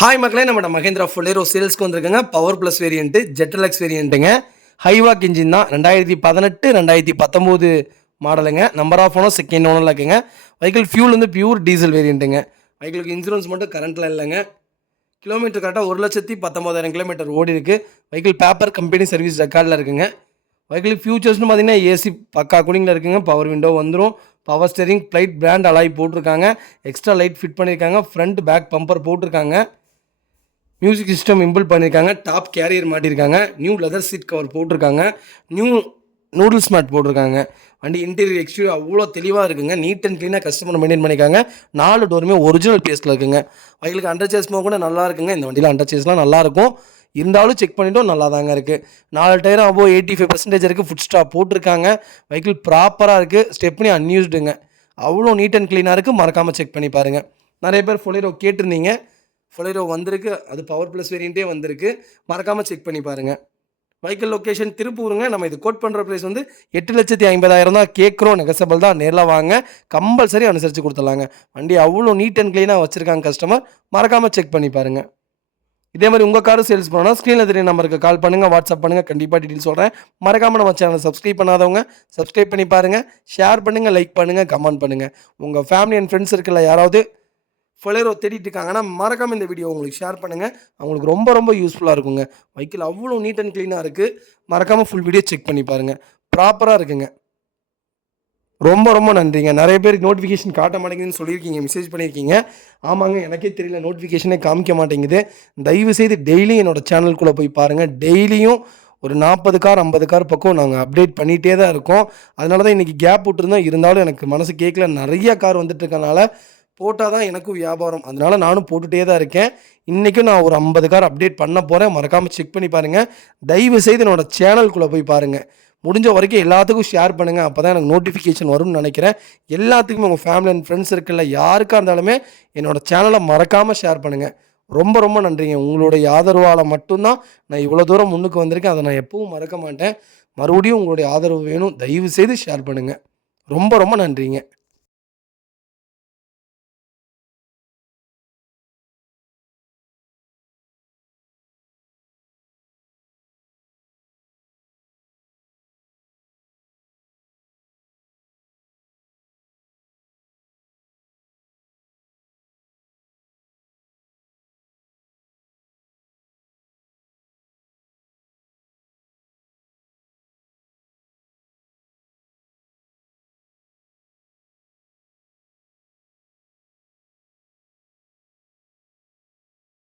Hi மக்களே, நம்ம Mahindra Bolero சேல்ஸ்க்கு வந்திருக்குங்க. பவர் ப்ளஸ் வேரியண்ட்டு, ஜெட்டலக்ஸ் வேரியண்ட்டுங்க. ஹைவாக் இன்ஜின் தான். 2018 2019 மாடலுங்க. நம்பர் ஆஃப் ஓனர் செகண்ட் ஓனரில் இருக்குங்க. வெஹிக்கிள் ஃபியூல் வந்து பியூர் டீசல் வேரியண்ட்டுங்க. வெஹிக்கிளுக்கு இன்சூரன்ஸ் மட்டும் கரண்ட்டில் இல்லைங்க. கிலோமீட்டர் கரெக்டாக 1,19,000 கிலோமீட்டர் ஓடி இருக்குது. வெஹிக்கிள் பேப்பர் கம்பெனி சர்வீஸ் ரெக்கார்டில் இருக்குங்க. வெஹிக்கிள் ஃபியூச்சர்ஸ்னு பார்த்தீங்கன்னா ஏசி பக்கா கூலிங்கில் இருக்குங்க. பவர் விண்டோ வந்துடும். Power steering flight brand alloy போட்டிருக்காங்க. எக்ஸ்ட்ரா லைட் ஃபிட் பண்ணியிருக்காங்க. ஃப்ரண்ட் பேக் பம்பர் போட்டிருக்காங்க. மியூசிக் சிஸ்டம் இம்பிள் பண்ணியிருக்காங்க. டாப் கேரியர் மாட்டியிருக்காங்க. நியூ லெதர் சீட் கவர் போட்டிருக்காங்க. நியூ நூடுல்ஸ் மேட் போட்டிருக்காங்க. வண்டி இன்டீரியர் எக்ஸ்டீரியர் அவ்வளோ தெளிவாக இருக்குங்க. நீட் அண்ட் க்ளீனாக கஸ்டமர் மெயின்டைன் பண்ணியிருக்காங்க. 4 டோருமே ஒரிஜினல் பேஸில் இருக்குங்க. வண்டிகளுக்கு அண்டர் சேஸ்மோ கூட நல்லா இருக்குங்க. இந்த வண்டியில் அண்டர் சேஸ்லாம் நல்லாயிருக்கும். இருந்தாலும் செக் பண்ணிவிட்டோம், நல்லா தாங்க இருக்குது. 4 டயரும் அபோவ் 85% இருக்குது. ஃபுட் ஸ்டாப் போட்டிருக்காங்க. வெஹிக்கிள் ப்ராப்பராக இருக்குது. ஸ்டெப்னி அன்யூஸ்டுங்க. அவ்வளோ நீட் அண்ட் க்ளீனாக இருக்குது. மறக்காமல் செக் பண்ணி பாருங்கள். நிறைய பேர் ஃபுல்லேரோ கேட்டிருந்தீங்க. ஃபுல்லேரோ வந்திருக்கு. அது பவர் ப்ளஸ் வேரியண்ட்டே வந்திருக்கு. மறக்காமல் செக் பண்ணி பாருங்கள். வெஹிக்கிள் லொக்கேஷன் திருப்பூருங்க. நம்ம இது கோட் பண்ணுற ப்ரைஸ் வந்து 8,50,000 தான் கேட்குறோம். நெகசபிள் தான். நேரில் வாங்க, கம்பல்சரி அனுசரித்து கொடுத்துடலாங்க. வண்டி அவ்வளோ நீட் அண்ட் க்ளீனாக வச்சுருக்காங்க கஸ்டமர். மறக்காமல் செக் பண்ணி பாருங்கள். இதே மாதிரி உங்கள் காரும் சேல்ஸ் பண்ணணும்னா ஸ்க்ரீனில் தெரிய நம்பருக்கு கால் பண்ணுங்கள், வாட்ஸ்அப் பண்ணுங்கள். கண்டிப்பாக டீட்டெயில் சொல்கிறேன். மறக்காமல் நம்ம சேனலை சப்ஸ்கிரைப் பண்ணாதவங்க சப்ஸ்கிரைப் பண்ணி பாருங்கள். ஷேர் பண்ணுங்கள், லைக் பண்ணுங்கள், கமெண்ட் பண்ணுங்கள். உங்கள் ஃபேமிலி அண்ட் ஃப்ரெண்ட்ஸ் இருக்குல்ல, யாராவது ஃபுல்லேரோ தேடிட்டு இருக்காங்கன்னா மறக்காமல் இந்த வீடியோ உங்களுக்கு ஷேர் பண்ணுங்கள். அவங்களுக்கு ரொம்ப ரொம்ப யூஸ்ஃபுல்லாக இருக்குங்க. வெஹிக்கிள் அவ்வளோ நீட் அண்ட் க்ளீனாக இருக்குது. மறக்காமல் ஃபுல் வீடியோ செக் பண்ணி பாருங்கள். ப்ராப்பராக இருக்குங்க. ரொம்ப ரொம்ப நன்றிங்க. நிறைய பேருக்கு நோட்டிஃபிகேஷன் காட்ட மாட்டேங்குதுன்னு சொல்லியிருக்கீங்க, மெசேஜ் பண்ணியிருக்கீங்க. ஆமாங்க, எனக்கே தெரியல, நோட்டிஃபிகேஷனே காமிக்க மாட்டேங்குது. தயவுசெய்து டெய்லியும் என்னோடய சேனலுக்குள்ளே போய் பாருங்கள். டெய்லியும் ஒரு 40 கார் 50 கார் பக்கம் நாங்கள் அப்டேட் பண்ணிகிட்டே தான் இருக்கோம். அதனால தான் இன்றைக்கி கேப் விட்டுருந்தோம். இருந்தாலும் எனக்கு மனசு கேட்கல. நிறைய கார் வந்துட்டுருக்கனால போட்டால் தான் எனக்கும் வியாபாரம். அதனால் நானும் போட்டுகிட்டே தான் இருக்கேன். இன்றைக்கும் நான் ஒரு 50 கார் அப்டேட் பண்ண போகிறேன். மறக்காமல் செக் பண்ணி பாருங்கள். தயவுசெய்து என்னோடய சேனலுக்குள்ளே போய் பாருங்கள். முடிஞ்ச வரைக்கும் எல்லாத்துக்கும் ஷேர் பண்ணுங்கள். அப்போ தான் எனக்கு நோட்டிஃபிகேஷன் வரும்னு நினைக்கிறேன். எல்லாத்துக்குமே உங்கள் ஃபேமிலி அண்ட் ஃப்ரெண்ட்ஸ் இருக்குல்ல, யாருக்காக இருந்தாலுமே என்னோடய சேனலை மறக்காமல் ஷேர் பண்ணுங்கள். ரொம்ப ரொம்ப நன்றிங்க. உங்களுடைய ஆதரவால் மட்டும்தான் நான் இவ்வளோ தூரம் முன்னுக்கு வந்திருக்கேன். அதை நான் எப்பவும் மறக்க மாட்டேன். மறுபடியும் உங்களுடைய ஆதரவு வேணும். தயவுசெய்து ஷேர் பண்ணுங்கள். ரொம்ப ரொம்ப நன்றிங்க.